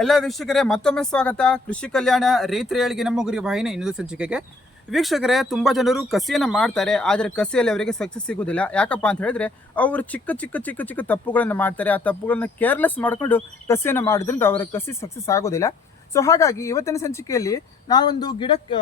ಎಲ್ಲ ವೀಕ್ಷಕರೇ ಮತ್ತೊಮ್ಮೆ ಸ್ವಾಗತ. ಕೃಷಿ ಕಲ್ಯಾಣ ರೈತರ ಏಳಿಗೆ ನಮ್ಮ ಗುರಿ ವಾಹಿನಿ ಇನ್ನೊಂದು ಸಂಚಿಕೆಗೆ. ವೀಕ್ಷಕರೇ, ತುಂಬ ಜನರು ಕಸಿಯನ್ನು ಮಾಡ್ತಾರೆ, ಆದರೆ ಕಸಿಯಲ್ಲಿ ಅವರಿಗೆ ಸಕ್ಸಸ್ ಸಿಗೋದಿಲ್ಲ. ಯಾಕಪ್ಪ ಅಂತ ಹೇಳಿದ್ರೆ ಅವರು ಚಿಕ್ಕ ಚಿಕ್ಕ ಚಿಕ್ಕ ಚಿಕ್ಕ ತಪ್ಪುಗಳನ್ನು ಮಾಡ್ತಾರೆ. ಆ ತಪ್ಪುಗಳನ್ನು ಕೇರ್ಲೆಸ್ ಮಾಡಿಕೊಂಡು ಕಸಿಯನ್ನು ಮಾಡೋದ್ರಿಂದ ಅವರ ಕಸಿ ಸಕ್ಸಸ್ ಆಗೋದಿಲ್ಲ. ಸೊ ಹಾಗಾಗಿ ಇವತ್ತಿನ ಸಂಚಿಕೆಯಲ್ಲಿ ನಾನೊಂದು ಗಿಡಕ್ಕೆ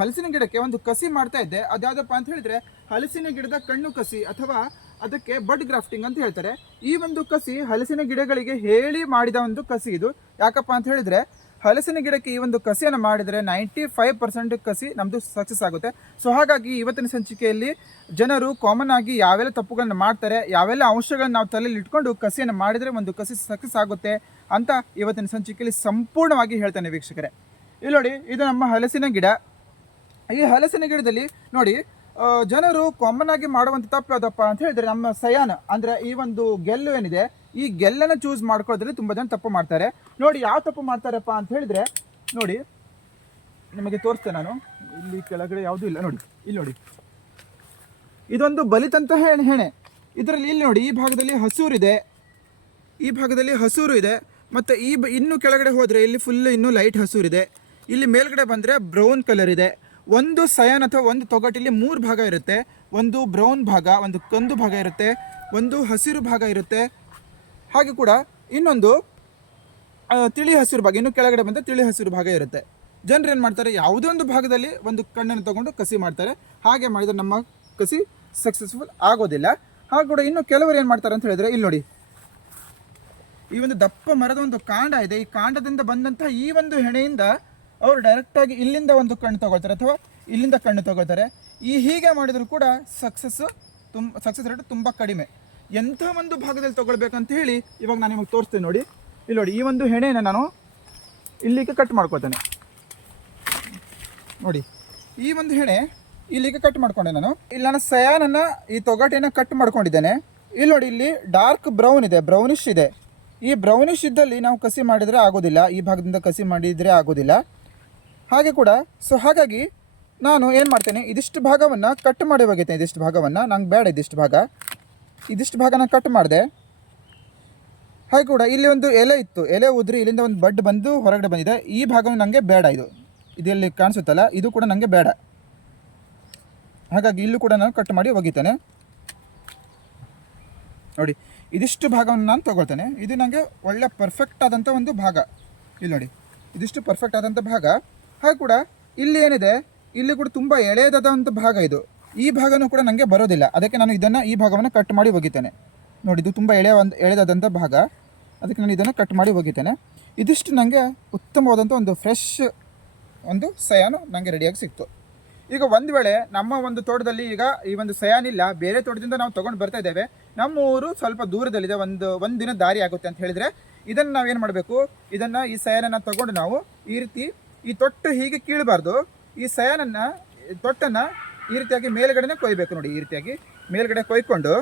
ಹಲಸಿನ ಗಿಡಕ್ಕೆ ಒಂದು ಕಸಿ ಮಾಡ್ತಾ ಇದ್ದೆ. ಅದ್ಯಾವುದಪ್ಪ ಅಂತ ಹೇಳಿದ್ರೆ ಹಲಸಿನ ಗಿಡದ ಕಣ್ಣು ಕಸಿ ಅಥವಾ ಅದಕ್ಕೆ ಬಡ್ ಗ್ರಾಫ್ಟಿಂಗ್ ಅಂತ ಹೇಳ್ತಾರೆ. ಈ ಒಂದು ಕಸಿ ಹಲಸಿನ ಗಿಡಗಳಿಗೆ ಹೇಳಿ ಮಾಡಿದ ಒಂದು ಕಸಿ ಇದು. ಯಾಕಪ್ಪ ಅಂತ ಹೇಳಿದ್ರೆ ಹಲಸಿನ ಗಿಡಕ್ಕೆ ಈ ಒಂದು ಕಸಿಯನ್ನು ಮಾಡಿದರೆ 95% ಕಸಿ ನಮ್ಮದು ಸಕ್ಸಸ್ ಆಗುತ್ತೆ. ಸೊ ಹಾಗಾಗಿ ಇವತ್ತಿನ ಸಂಚಿಕೆಯಲ್ಲಿ ಜನರು ಕಾಮನ್ ಆಗಿ ಯಾವೆಲ್ಲ ತಪ್ಪುಗಳನ್ನು ಮಾಡ್ತಾರೆ, ಯಾವೆಲ್ಲ ಅಂಶಗಳನ್ನು ನಾವು ತಲೆಯಲ್ಲಿ ಇಟ್ಕೊಂಡು ಕಸಿಯನ್ನು ಮಾಡಿದರೆ ಒಂದು ಕಸಿ ಸಕ್ಸಸ್ ಆಗುತ್ತೆ ಅಂತ ಇವತ್ತಿನ ಸಂಚಿಕೆಯಲ್ಲಿ ಸಂಪೂರ್ಣವಾಗಿ ಹೇಳ್ತಾನೆ ವೀಕ್ಷಕರೇ. ಇಲ್ಲಿ ನೋಡಿ, ಇದು ನಮ್ಮ ಹಲಸಿನ ಗಿಡ. ಈ ಹಲಸಿನ ಗಿಡದಲ್ಲಿ ನೋಡಿ, ಜನರು ಕಾಮನ್ ಆಗಿ ಮಾಡುವಂಥ ತಪ್ಪು ಯಾವುದಪ್ಪ ಅಂತ ಹೇಳಿದ್ರೆ ನಮ್ಮ ಸಯಾನ ಅಂದರೆ ಈ ಒಂದು ಗೆಲ್ಲು ಏನಿದೆ, ಈ ಗೆಲ್ಲನ್ನು ಚೂಸ್ ಮಾಡ್ಕೊಳ್ಳೋದ್ರಲ್ಲಿ ತುಂಬ ಜನ ತಪ್ಪು ಮಾಡ್ತಾರೆ. ನೋಡಿ ಯಾವ ತಪ್ಪು ಮಾಡ್ತಾರಪ್ಪ ಅಂತ ಹೇಳಿದ್ರೆ, ನೋಡಿ ನಿಮಗೆ ತೋರಿಸ್ತೇನೆ ನಾನು. ಇಲ್ಲಿ ಕೆಳಗಡೆ ಯಾವುದೂ ಇಲ್ಲ ನೋಡಿ, ಇಲ್ಲಿ ನೋಡಿ, ಇದೊಂದು ಬಲಿತಂತಹ ಹೆಣೆ. ಇದರಲ್ಲಿ ಇಲ್ಲಿ ನೋಡಿ, ಈ ಭಾಗದಲ್ಲಿ ಹಸೂರಿದೆ, ಈ ಭಾಗದಲ್ಲಿ ಹಸೂರು ಇದೆ. ಮತ್ತು ಇನ್ನೂ ಕೆಳಗಡೆ ಹೋದರೆ ಇಲ್ಲಿ ಫುಲ್ ಇನ್ನೂ ಲೈಟ್ ಹಸೂರಿದೆ. ಇಲ್ಲಿ ಮೇಲ್ಗಡೆ ಬಂದರೆ ಬ್ರೌನ್ ಕಲರ್ ಇದೆ. ಒಂದು ಸಯಾನ್ ಅಥವಾ ಒಂದು ತೊಗಟಿಲಿ 3 ಭಾಗ ಇರುತ್ತೆ. ಒಂದು ಬ್ರೌನ್ ಭಾಗ, ಒಂದು ಕಂದು ಭಾಗ ಇರುತ್ತೆ, ಒಂದು ಹಸಿರು ಭಾಗ ಇರುತ್ತೆ, ಹಾಗೆ ಕೂಡ ಇನ್ನೊಂದು ತಿಳಿ ಹಸಿರು ಭಾಗ, ಇನ್ನು ಕೆಳಗಡೆ ಬಂದರೆ ತಿಳಿ ಹಸಿರು ಭಾಗ ಇರುತ್ತೆ. ಜನರು ಏನು ಮಾಡ್ತಾರೆ, ಯಾವುದೇ ಒಂದು ಭಾಗದಲ್ಲಿ ಒಂದು ಕಣ್ಣನ್ನು ತೊಗೊಂಡು ಕಸಿ ಮಾಡ್ತಾರೆ. ಹಾಗೆ ಮಾಡಿದರೆ ನಮ್ಮ ಕಸಿ ಸಕ್ಸಸ್ಫುಲ್ ಆಗೋದಿಲ್ಲ. ಹಾಗೆ ಕೂಡ ಇನ್ನು ಕೆಲವರು ಏನು ಮಾಡ್ತಾರೆ ಅಂತ ಹೇಳಿದ್ರೆ, ಇಲ್ಲಿ ನೋಡಿ, ಈ ಒಂದು ದಪ್ಪ ಮರದ ಒಂದು ಕಾಂಡ ಇದೆ. ಈ ಕಾಂಡದಿಂದ ಬಂದಂತಹ ಈ ಒಂದು ಹೆಣೆಯಿಂದ ಅವರು ಡೈರೆಕ್ಟಾಗಿ ಇಲ್ಲಿಂದ ಒಂದು ಕಣ್ಣು ತೊಗೊಳ್ತಾರೆ ಅಥವಾ ಇಲ್ಲಿಂದ ಕಣ್ಣು ತೊಗೊಳ್ತಾರೆ. ಹೀಗೆ ಮಾಡಿದರೂ ಕೂಡ ಸಕ್ಸಸ್ ರೇಟ್ ತುಂಬ ಕಡಿಮೆ. ಎಂಥ ಒಂದು ಭಾಗದಲ್ಲಿ ತೊಗೊಳ್ಬೇಕಂತ ಹೇಳಿ ಇವಾಗ ನಾನು ನಿಮಗೆ ತೋರಿಸ್ತೇನೆ ನೋಡಿ. ಇಲ್ಲಿ ನೋಡಿ, ಈ ಒಂದು ಹೆಣೆಯನ್ನು ನಾನು ಇಲ್ಲಿಗೆ ಕಟ್ ಮಾಡ್ಕೊಳ್ತೇನೆ ನೋಡಿ. ಈ ಒಂದು ಹೆಣೆ ಇಲ್ಲಿಗೆ ಕಟ್ ಮಾಡ್ಕೊಂಡೆ ನಾನು. ಇಲ್ಲಿ ನಾನು ಸಯಾನನ್ನು ಈ ತೊಗಟೆಯನ್ನು ಕಟ್ ಮಾಡ್ಕೊಂಡಿದ್ದೇನೆ. ಇಲ್ಲಿ ನೋಡಿ, ಇಲ್ಲಿ ಡಾರ್ಕ್ ಬ್ರೌನ್ ಇದೆ, ಬ್ರೌನಿಶ್ ಇದೆ. ಈ ಬ್ರೌನಿಶ್ ಇದ್ದಲ್ಲಿ ನಾವು ಕಸಿ ಮಾಡಿದರೆ ಆಗೋದಿಲ್ಲ, ಈ ಭಾಗದಿಂದ ಕಸಿ ಮಾಡಿದರೆ ಆಗೋದಿಲ್ಲ. ಹಾಗೆ ಕೂಡ ಸೊ ಹಾಗಾಗಿ ನಾನು ಏನು ಮಾಡ್ತೇನೆ, ಇದಿಷ್ಟು ಭಾಗವನ್ನು ಕಟ್ ಮಾಡಿ ಹೋಗಿದ್ದೇನೆ. ಇದಿಷ್ಟು ಭಾಗವನ್ನು ನಂಗೆ ಬೇಡ, ಇದಿಷ್ಟು ಭಾಗನ ಕಟ್ ಮಾಡಿದೆ. ಹಾಗೆ ಕೂಡ ಇಲ್ಲಿ ಒಂದು ಎಲೆ ಇತ್ತು, ಎಲೆ ಉದ್ರಿ ಇಲ್ಲಿಂದ ಒಂದು ಬಡ್ ಬಂದು ಹೊರಗಡೆ ಬಂದಿದೆ. ಈ ಭಾಗವನ್ನು ನನಗೆ ಬೇಡ, ಇದೆಲ್ಲಿ ಕಾಣಿಸುತ್ತಲ್ಲ, ಇದು ಕೂಡ ನನಗೆ ಬೇಡ. ಹಾಗಾಗಿ ಇಲ್ಲೂ ಕೂಡ ನಾನು ಕಟ್ ಮಾಡಿ ಹೋಗಿದ್ದೇನೆ ನೋಡಿ. ಇದಿಷ್ಟು ಭಾಗವನ್ನು ನಾನು ತೊಗೊಳ್ತೇನೆ. ಇದು ನನಗೆ ಒಳ್ಳೆ ಪರ್ಫೆಕ್ಟ್ ಆದಂಥ ಒಂದು ಭಾಗ. ಇಲ್ಲಿ ನೋಡಿ, ಇದಿಷ್ಟು ಪರ್ಫೆಕ್ಟ್ ಆದಂಥ ಭಾಗ. ಹಾಗೆ ಕೂಡ ಇಲ್ಲಿ ಏನಿದೆ, ಇಲ್ಲಿ ಕೂಡ ತುಂಬ ಎಳೆದಾದಂಥ ಭಾಗ ಇದು. ಈ ಭಾಗನೂ ಕೂಡ ನನಗೆ ಬರೋದಿಲ್ಲ, ಅದಕ್ಕೆ ನಾನು ಈ ಭಾಗವನ್ನು ಕಟ್ ಮಾಡಿ ಹೋಗಿದ್ದೇನೆ ನೋಡಿ. ಇದು ತುಂಬ ಎಳೆದಾದಂಥ ಭಾಗ, ಅದಕ್ಕೆ ನಾನು ಇದನ್ನು ಕಟ್ ಮಾಡಿ ಹೋಗಿದ್ದೇನೆ. ಇದಿಷ್ಟು ನನಗೆ ಉತ್ತಮವಾದಂಥ ಒಂದು ಫ್ರೆಶ್ ಒಂದು ಸಯಾನು ನನಗೆ ರೆಡಿಯಾಗಿ ಸಿಕ್ತು. ಈಗ ಒಂದು ವೇಳೆ ನಮ್ಮ ಒಂದು ತೋಟದಲ್ಲಿ ಈಗ ಈ ಒಂದು ಸಯಾನ್ ಇಲ್ಲ, ಬೇರೆ ತೋಟದಿಂದ ನಾವು ತೊಗೊಂಡು ಬರ್ತಾ ಇದ್ದೇವೆ, ನಮ್ಮ ಊರು ಸ್ವಲ್ಪ ದೂರದಲ್ಲಿದೆ, ಒಂದು ದಿನ ದಾರಿ ಆಗುತ್ತೆ ಅಂತ ಹೇಳಿದರೆ ಇದನ್ನು ನಾವೇನು ಮಾಡಬೇಕು, ಈ ಸಯಾನನ್ನು ತೊಗೊಂಡು ನಾವು ಈ ರೀತಿ ಈ ತೊಟ್ಟು ಹೀಗೆ ಕೀಳಬಾರ್ದು. ಈ ಸಯಾನನ್ನು ತೊಟ್ಟನ್ನು ಈ ರೀತಿಯಾಗಿ ಮೇಲ್ಗಡೆನೇ ಕೊಯ್ಬೇಕು ನೋಡಿ. ಈ ರೀತಿಯಾಗಿ ಮೇಲ್ಗಡೆ ಕೊಯ್ಕೊಂಡು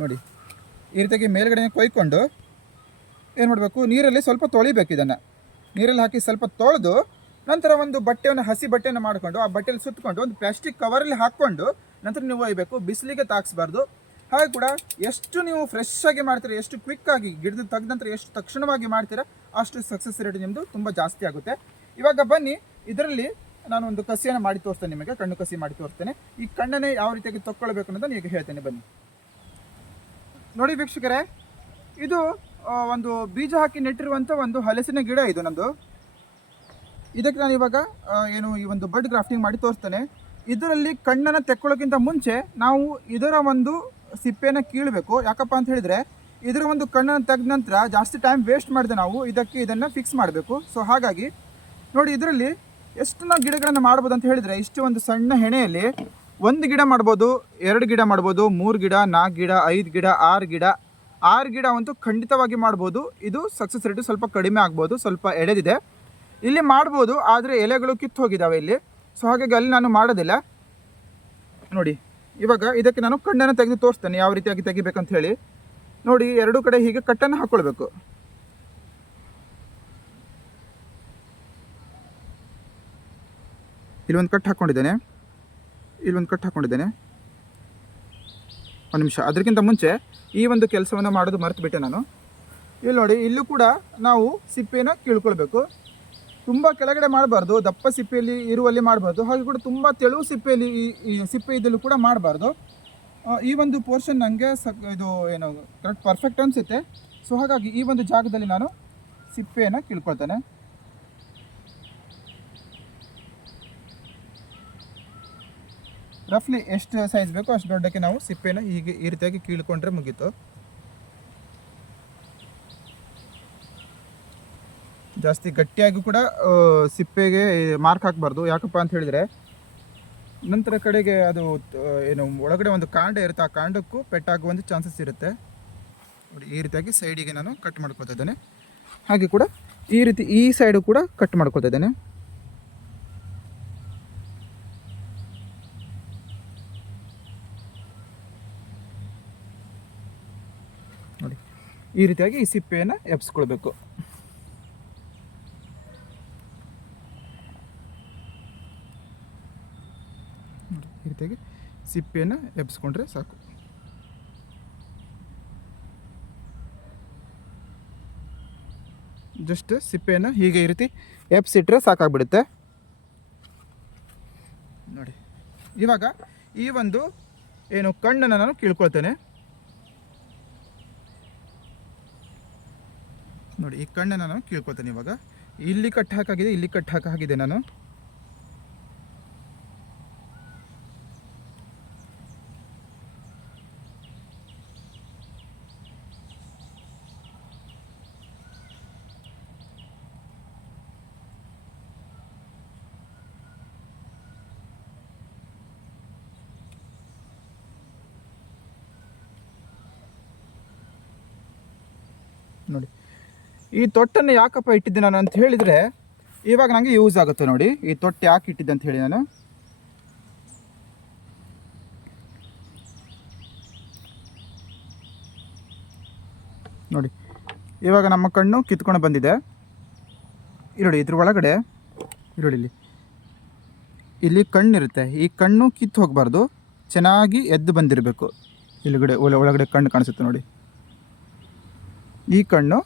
ನೋಡಿ, ಈ ರೀತಿಯಾಗಿ ಮೇಲ್ಗಡೆನೇ ಕೊಯ್ಕೊಂಡು ಏನು ಮಾಡಬೇಕು, ನೀರಲ್ಲಿ ಸ್ವಲ್ಪ ತೊಳಿಬೇಕು. ಇದನ್ನು ನೀರಲ್ಲಿ ಹಾಕಿ ಸ್ವಲ್ಪ ತೊಳೆದು ನಂತರ ಒಂದು ಬಟ್ಟೆಯನ್ನು, ಹಸಿ ಬಟ್ಟೆಯನ್ನು ಮಾಡಿಕೊಂಡು ಆ ಬಟ್ಟೆಯಲ್ಲಿ ಸುತ್ತಕೊಂಡು ಒಂದು ಪ್ಲಾಸ್ಟಿಕ್ ಕವರಲ್ಲಿ ಹಾಕ್ಕೊಂಡು ನಂತರ ನೀವು ಒಯ್ಯಬೇಕು. ಬಿಸಿಲಿಗೆ ತಾಗಿಸ್ಬಾರ್ದು. ಹಾಗೆ ಕೂಡ ಎಷ್ಟು ನೀವು ಫ್ರೆಶ್ ಆಗಿ ಮಾಡ್ತೀರಾ, ಎಷ್ಟು ಕ್ವಿಕ್ಕಾಗಿ ಗಿಡದ ತೆಗೆದ ನಂತರ ಎಷ್ಟು ತಕ್ಷಣವಾಗಿ ಮಾಡ್ತೀರಾ, ಅಷ್ಟು ಸಕ್ಸಸ್ ರೇಟ್ ನಿಮ್ಮದು ತುಂಬ ಜಾಸ್ತಿ ಆಗುತ್ತೆ. ಇವಾಗ ಬನ್ನಿ, ಇದರಲ್ಲಿ ನಾನು ಒಂದು ಕಸಿಯನ್ನು ಮಾಡಿ ತೋರಿಸ್ತೇನೆ ನಿಮಗೆ, ಕಣ್ಣು ಕಸಿ ಮಾಡಿ ತೋರಿಸ್ತೇನೆ. ಈ ಕಣ್ಣನ್ನೇ ಯಾವ ರೀತಿಯಾಗಿ ತೊಗೊಳ್ಬೇಕು ಅನ್ನೋದನ್ನು ಈಗ ಹೇಳ್ತೇನೆ, ಬನ್ನಿ ನೋಡಿ ವೀಕ್ಷಕರೇ. ಇದು ಒಂದು ಬೀಜ ಹಾಕಿ ನೆಟ್ಟಿರುವಂಥ ಒಂದು ಹಲಸಿನ ಗಿಡ ಇದು ನಮ್ಮದು. ಇದಕ್ಕೆ ನಾನು ಇವಾಗ ಈ ಒಂದು ಬಡ್ ಗ್ರಾಫ್ಟಿಂಗ್ ಮಾಡಿ ತೋರಿಸ್ತೇನೆ. ಇದರಲ್ಲಿ ಕಣ್ಣನ್ನು ತೆಕ್ಕೊಳ್ಳೋಕ್ಕಿಂತ ಮುಂಚೆ ನಾವು ಇದರ ಒಂದು ಸಿಪ್ಪೆಯನ್ನು ಕೀಳಬೇಕು. ಯಾಕಪ್ಪ ಅಂತ ಹೇಳಿದರೆ ಇದರ ಒಂದು ಕಣ್ಣನ್ನು ತೆಗೆದ ನಂತರ ಜಾಸ್ತಿ ಟೈಮ್ ವೇಸ್ಟ್ ಮಾಡಿದೆ ನಾವು ಇದನ್ನು ಫಿಕ್ಸ್ ಮಾಡಬೇಕು. ಸೊ ಹಾಗಾಗಿ ನೋಡಿ, ಇದರಲ್ಲಿ ಎಷ್ಟು ನಾವು ಗಿಡಗಳನ್ನು ಮಾಡ್ಬೋದು ಅಂತ ಹೇಳಿದರೆ, ಇಷ್ಟು ಒಂದು ಸಣ್ಣ ಹೆಣೆಯಲ್ಲಿ 1 ಗಿಡ ಮಾಡ್ಬೋದು, 2 ಗಿಡ ಮಾಡ್ಬೋದು, 3 ಗಿಡ, 4 ಗಿಡ, 5 ಗಿಡ, 6 ಗಿಡ ಅಂತೂ ಖಂಡಿತವಾಗಿ ಮಾಡ್ಬೋದು. ಇದು ಸಕ್ಸಸ್ ರೇಟು ಸ್ವಲ್ಪ ಕಡಿಮೆ ಆಗ್ಬೋದು, ಸ್ವಲ್ಪ ಎಳೆದಿದೆ. ಇಲ್ಲಿ ಮಾಡ್ಬೋದು, ಆದರೆ ಎಲೆಗಳು ಕಿತ್ತು ಹೋಗಿದ್ದಾವೆ ಇಲ್ಲಿ. ಸೊ ಹಾಗಾಗಿ ಅಲ್ಲಿ ನಾನು ಮಾಡೋದಿಲ್ಲ ನೋಡಿ. ಇವಾಗ ಇದಕ್ಕೆ ನಾನು ಕಣ್ಣನ್ನು ತೆಗೆದು ತೋರಿಸ್ತೇನೆ ಯಾವ ರೀತಿಯಾಗಿ ತೆಗಿಬೇಕಂತ ಹೇಳಿ. ನೋಡಿ, 2 ಕಡೆ ಹೀಗೆ ಕಟ್ಟನ್ನು ಹಾಕ್ಕೊಳ್ಬೇಕು. ಇಲ್ಲೊಂದು ಕಟ್ ಹಾಕ್ಕೊಂಡಿದ್ದೇನೆ, ಇಲ್ಲೊಂದು ಕಟ್ ಹಾಕ್ಕೊಂಡಿದ್ದೇನೆ. ಒಂದು ನಿಮಿಷ, ಅದಕ್ಕಿಂತ ಮುಂಚೆ ಈ ಒಂದು ಕೆಲಸವನ್ನು ಮಾಡೋದು ಮರೆತು ಬಿಟ್ಟೆ ನಾನು. ಇಲ್ಲಿ ನೋಡಿ, ಇಲ್ಲೂ ಕೂಡ ನಾವು ಸಿಪ್ಪೆನ ಕೀಳ್ಕೊಳ್ಬೇಕು. ತುಂಬ ಕೆಳಗಡೆ ಮಾಡಬಾರ್ದು, ದಪ್ಪ ಸಿಪ್ಪೆಯಲ್ಲಿ ಇರುವಲ್ಲಿ ಮಾಡಬಾರ್ದು. ಹಾಗೆ ಕೂಡ ತುಂಬ ತೆಳು ಸಿಪ್ಪೆಯಲ್ಲಿ ಈ ಸಿಪ್ಪೆ ಇದಲ್ಲೂ ಕೂಡ ಮಾಡಬಾರ್ದು. ಈ ಒಂದು ಪೋರ್ಷನ್ ನನಗೆ ಇದು ಏನು ಕರೆಕ್ಟ್ ಪರ್ಫೆಕ್ಟ್ ಅನಿಸುತ್ತೆ. ಸೊ ಹಾಗಾಗಿ ಈ ಒಂದು ಜಾಗದಲ್ಲಿ ನಾನು ಸಿಪ್ಪೆಯನ್ನು ಕೀಳ್ಕೊಳ್ತೇನೆ. ರಫ್ಲಿ ಎಷ್ಟು ಸೈಜ್ ಬೇಕೋ ಅಷ್ಟು ದೊಡ್ಡಕ್ಕೆ ನಾವು ಸಿಪ್ಪೆನ ಹೀಗೆ ಈ ರೀತಿಯಾಗಿ ಕೀಳ್ಕೊಂಡ್ರೆ ಮುಗೀತು. ಜಾಸ್ತಿ ಗಟ್ಟಿಯಾಗಿ ಕೂಡ ಸಿಪ್ಪೆಗೆ ಮಾರ್ಕ್ ಹಾಕಬಾರ್ದು. ಯಾಕಪ್ಪ ಅಂತ ಹೇಳಿದರೆ ನಂತರ ಕಡೆಗೆ ಅದು ಏನು ಒಳಗಡೆ ಒಂದು ಕಾಂಡ ಇರುತ್ತೆ, ಆ ಕಾಂಡಕ್ಕೂ ಪೆಟ್ಟಾಗುವಂಥ ಚಾನ್ಸಸ್ ಇರುತ್ತೆ. ನೋಡಿ, ಈ ರೀತಿಯಾಗಿ ಸೈಡಿಗೆ ನಾನು ಕಟ್ ಮಾಡ್ಕೊತಾ ಇದ್ದೇನೆ. ಹಾಗೆ ಕೂಡ ಈ ರೀತಿ ಈ ಸೈಡು ಕೂಡ ಕಟ್ ಮಾಡ್ಕೊತಾ ಇದ್ದೇನೆ. ನೋಡಿ, ಈ ರೀತಿಯಾಗಿ ಈ ಸಿಪ್ಪೆಯನ್ನು ಎಬ್ಸ್ಕೊಳ್ಬೇಕು. ಈ ರೀತಿಯಾಗಿ ಸಿಪ್ಪೆಯನ್ನು ಎಬ್ಸ್ಕೊಂಡ್ರೆ ಸಾಕು. ಜಸ್ಟ್ ಸಿಪ್ಪೆಯನ್ನು ಹೀಗೆ ಈ ರೀತಿ ಎಬ್ಸಿಟ್ರೆ ಸಾಕಾಗ್ಬಿಡುತ್ತೆ. ನೋಡಿ, ಇವಾಗ ಈ ಒಂದು ಏನು ಕಣ್ಣನ್ನು ನಾನು ಕೀಳ್ಕೊಳ್ತೇನೆ. ನೋಡಿ, ಈ ಕಣ್ಣನ್ನು ನಾನು ಕೀಳ್ಕೊಳ್ತೇನೆ. ಇವಾಗ ಇಲ್ಲಿ ಕಟ್ ಹಾಕಾಗಿದೆ, ಇಲ್ಲಿ ಕಟ್ ಹಾಕಾಗಿದೆ ನಾನು. ನೋಡಿ, ಈ ತೊಟ್ಟನ್ನು ಯಾಕಪ್ಪ ಇಟ್ಟಿದ್ದೆ ನಾನು ಅಂತ ಹೇಳಿದರೆ, ಇವಾಗ ನನಗೆ ಯೂಸ್ ಆಗುತ್ತೆ. ನೋಡಿ, ಈ ತೊಟ್ಟು ಯಾಕೆ ಇಟ್ಟಿದ್ದೆ ಅಂತ ಹೇಳಿ ನಾನು ನೋಡಿ, ಇವಾಗ ನಮ್ಮ ಕಣ್ಣು ಕಿತ್ಕೊಂಡು ಬಂದಿದೆ. ನೋಡಿ, ಇದ್ರ ಒಳಗಡೆ ಇಲ್ಲಿ ಇಲ್ಲಿ ಕಣ್ಣಿರುತ್ತೆ. ಈ ಕಣ್ಣು ಕಿತ್ತು ಹೋಗಬಾರ್ದು, ಚೆನ್ನಾಗಿ ಎದ್ದು ಬಂದಿರಬೇಕು. ಇಲ್ಲಿಗಡೆ ಒಳಗಡೆ ಕಣ್ಣು ಕಾಣಿಸುತ್ತೆ ನೋಡಿ, ಈ ಕಣ್ಣು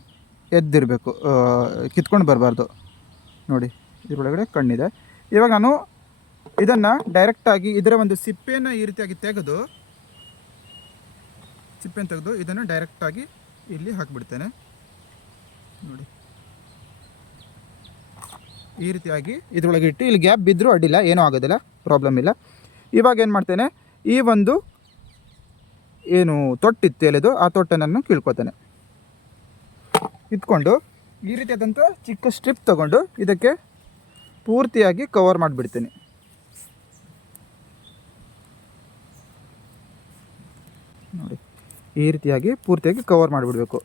ಎದ್ದಿರಬೇಕು, ಕಿತ್ಕೊಂಡು ಬರಬಾರ್ದು. ನೋಡಿ, ಇದರೊಳಗಡೆ ಕಣ್ಣಿದೆ. ಇವಾಗ ನಾನು ಇದನ್ನು ಡೈರೆಕ್ಟಾಗಿ ಇದರ ಒಂದು ಸಿಪ್ಪೆಯನ್ನು ಈ ರೀತಿಯಾಗಿ ತೆಗೆದು ಇದನ್ನು ಡೈರೆಕ್ಟಾಗಿ ಇಲ್ಲಿ ಹಾಕಿಬಿಡ್ತೇನೆ. ನೋಡಿ, ಈ ರೀತಿಯಾಗಿ ಇದರೊಳಗೆ ಇಟ್ಟು ಇಲ್ಲಿ ಗ್ಯಾಪ್ ಬಿದ್ದರೂ ಅಡ್ಡಿಲ್ಲ, ಏನೂ ಆಗೋದಿಲ್ಲ, ಪ್ರಾಬ್ಲಮ್ ಇಲ್ಲ. ಇವಾಗ ಏನು ಮಾಡ್ತೇನೆ, ಈ ಒಂದು ಏನು ತೊಟ್ಟಿತ್ತು ಎಲೆದು, ಆ ತೊಟ್ಟನ್ನು ಕೀಳ್ಕೊತೇನೆ. ಇಟ್ಕೊಂಡು ಈ ರೀತಿಯಾದಂಥ ಚಿಕ್ಕ ಸ್ಟ್ರಿಪ್ ತಗೊಂಡು ಇದಕ್ಕೆ ಪೂರ್ತಿಯಾಗಿ ಕವರ್ ಮಾಡಿಬಿಡ್ತೀನಿ. ನೋಡಿ, ಈ ರೀತಿಯಾಗಿ ಪೂರ್ತಿಯಾಗಿ ಕವರ್ ಮಾಡಿಬಿಡಬೇಕು.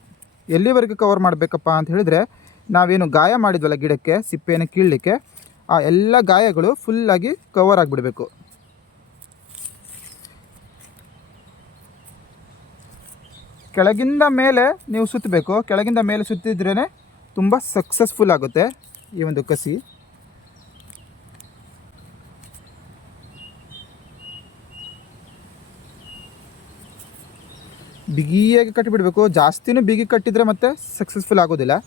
ಎಲ್ಲಿವರೆಗೆ ಕವರ್ ಮಾಡಬೇಕಪ್ಪ ಅಂತ ಹೇಳಿದರೆ, ನಾವೇನು ಗಾಯ ಮಾಡಿದ್ವಲ್ಲ ಗಿಡಕ್ಕೆ ಸಿಪ್ಪೆಯನ್ನು ಕೀಳಲಿಕ್ಕೆ, ಆ ಎಲ್ಲ ಗಾಯಗಳು ಫುಲ್ಲಾಗಿ ಕವರ್ ಆಗಿಬಿಡಬೇಕು. ಕೆಳಗಿಂದ ಮೇಲೆ ನೀವು ಸುತ್ತಬೇಕು. ಕೆಳಗಿಂದ ಮೇಲೆ ಸುತ್ತಿದ್ರೇ ತುಂಬ ಸಕ್ಸಸ್ಫುಲ್ ಆಗುತ್ತೆ ಈ ಒಂದು ಕಸಿ. ಬಿಗಿಯಾಗಿ ಕಟ್ಟಿಬಿಡಬೇಕು. ಜಾಸ್ತಿನೂ ಬಿಗಿ ಕಟ್ಟಿದರೆ ಮತ್ತೆ ಸಕ್ಸಸ್ಫುಲ್ ಆಗೋದಿಲ್ಲ.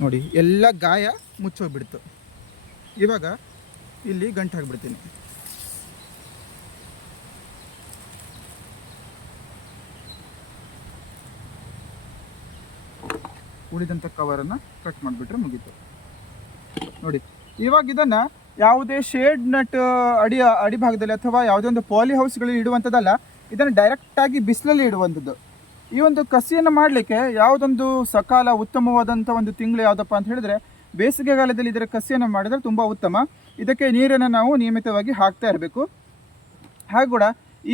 ನೋಡಿ, ಎಲ್ಲ ಗಾಯ ಮುಚ್ಚೋಗ್ಬಿಡ್ತು. ಇವಾಗ ಇಲ್ಲಿ ಗಂಟು ಹಾಕಿಬಿಡ್ತೀನಿ. ಉಳಿದಂಥ ಕವರನ್ನು ಕಟ್ ಮಾಡಿಬಿಟ್ರೆ ಮುಗೀತು. ನೋಡಿ, ಇವಾಗ ಇದನ್ನು ಯಾವುದೇ ಶೇಡ್ ನಟ್ ಅಡಿಭಾಗದಲ್ಲಿ ಅಥವಾ ಯಾವುದೇ ಒಂದು ಪಾಲಿ ಹೌಸ್ಗಳಲ್ಲಿ ಇಡುವಂಥದ್ದಲ್ಲ, ಇದನ್ನು ಡೈರೆಕ್ಟಾಗಿ ಬಿಸಿಲಲ್ಲಿ ಇಡುವಂಥದ್ದು. ಈ ಒಂದು ಕಸಿಯನ್ನು ಮಾಡಲಿಕ್ಕೆ ಯಾವುದೊಂದು ಸಕಾಲ ಉತ್ತಮವಾದಂಥ ಒಂದು ತಿಂಗಳು ಯಾವುದಪ್ಪ ಅಂತ ಹೇಳಿದರೆ, ಬೇಸಿಗೆಗಾಲದಲ್ಲಿ ಇದರ ಕಸಿಯನ್ನು ಮಾಡಿದರೆ ತುಂಬ ಉತ್ತಮ. ಇದಕ್ಕೆ ನೀರನ್ನು ನಾವು ನಿಯಮಿತವಾಗಿ ಹಾಕ್ತಾ ಇರಬೇಕು. ಹಾಗೆ ಕೂಡ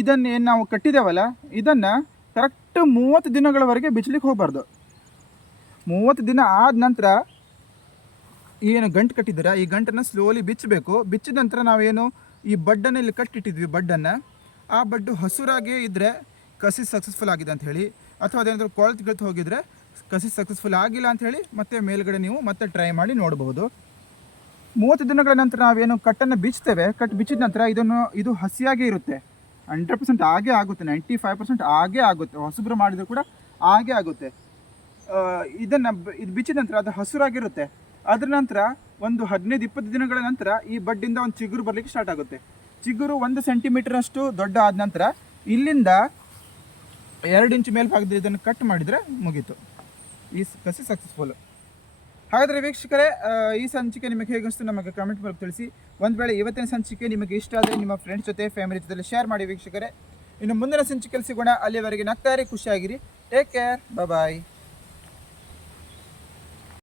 ಇದನ್ನು ಏನು ನಾವು ಕಟ್ಟಿದ್ದೇವಲ್ಲ, ಇದನ್ನು ಕರೆಕ್ಟ್ 30 ದಿನಗಳವರೆಗೆ ಬಿಚ್ಚಲಿಕ್ಕೆ ಹೋಗಬಾರ್ದು. 30 ದಿನ ಆದ ನಂತರ ಏನು ಗಂಟು ಕಟ್ಟಿದ್ದೀರಾ, ಈ ಗಂಟನ್ನು ಸ್ಲೋಲಿ ಬಿಚ್ಚಬೇಕು. ಬಿಚ್ಚಿದ ನಂತರ ನಾವೇನು ಈ ಬಡ್ಡನ್ನು ಇಲ್ಲಿ ಕಟ್ಟಿಟ್ಟಿದ್ವಿ, ಬಡ್ಡನ್ನು, ಆ ಬಡ್ಡು ಹಸುರಾಗೇ ಇದ್ದರೆ ಕಸಿ ಸಕ್ಸಸ್ಫುಲ್ ಆಗಿದೆ ಅಂತ ಹೇಳಿ, ಅಥವಾ ಅದೇನಾದರೂ ಕೊಳ್ತು ಹೋಗಿದರೆ ಕಸಿ ಸಕ್ಸಸ್ಫುಲ್ ಆಗಿಲ್ಲ ಅಂಥೇಳಿ ಮತ್ತೆ ಮೇಲ್ಗಡೆ ನೀವು ಮತ್ತೆ ಟ್ರೈ ಮಾಡಿ ನೋಡಬಹುದು. 30 ದಿನಗಳ ನಂತರ ನಾವೇನು ಕಟ್ಟನ್ನು ಬಿಚ್ತೇವೆ, ಬಿಚ್ಚಿದ ನಂತರ ಇದು ಹಸಿಯಾಗೇ ಇರುತ್ತೆ. 100% ಆಗೇ ಆಗುತ್ತೆ, 95% ಆಗೇ ಆಗುತ್ತೆ. ಹೊಸಬ್ರು ಮಾಡಿದ್ರು ಕೂಡ ಆಗೇ ಆಗುತ್ತೆ. ಇದು ಬಿಚ್ಚಿದ ನಂತರ ಅದು ಹಸುರಾಗಿರುತ್ತೆ. ಅದ್ರ ನಂತರ ಒಂದು 15-20 ದಿನಗಳ ನಂತರ ಈ ಬಡ್ಡಿಂದ ಒಂದು ಚಿಗುರು ಬರಲಿಕ್ಕೆ ಸ್ಟಾರ್ಟ್ ಆಗುತ್ತೆ. ಚಿಗುರು 1 ಸೆಂಟಿಮೀಟರ್ನಷ್ಟು ದೊಡ್ಡ ಆದ ನಂತರ ಇಲ್ಲಿಂದ 2 ಇಂಚು ಮೇಲ್ಭಾಗದಲ್ಲಿ ಇದನ್ನು ಕಟ್ ಮಾಡಿದರೆ ಮುಗೀತು, ಈ ಕಸಿ ಸಕ್ಸಸ್ಫುಲ್. ಹಾಗಾದರೆ ವೀಕ್ಷಕರೇ, ಈ ಸಂಚಿಕೆ ನಿಮಗೆ ಹೇಗೆ ಅನಿಸ್ತು ನಮಗೆ ಕಮೆಂಟ್ ಮೂಲಕ ತಿಳಿಸಿ. ಒಂದು ವೇಳೆ ಇವತ್ತಿನ ಸಂಚಿಕೆ ನಿಮಗೆ ಇಷ್ಟ ಆದರೆ ನಿಮ್ಮ ಫ್ರೆಂಡ್ಸ್ ಜೊತೆ, ಫ್ಯಾಮಿಲಿ ಜೊತೆ ಶೇರ್ ಮಾಡಿ ವೀಕ್ಷಕರೇ. ಇನ್ನು ಮುಂದಿನ ಸಂಚಿಕೆಯಲ್ಲಿ ಸಿಗೋಣ. ಅಲ್ಲಿವರೆಗೆ ನಗ್ತಾರೆ, ಖುಷಿಯಾಗಿರಿ. ಟೇಕ್ ಕೇರ್, ಬಾಯ್.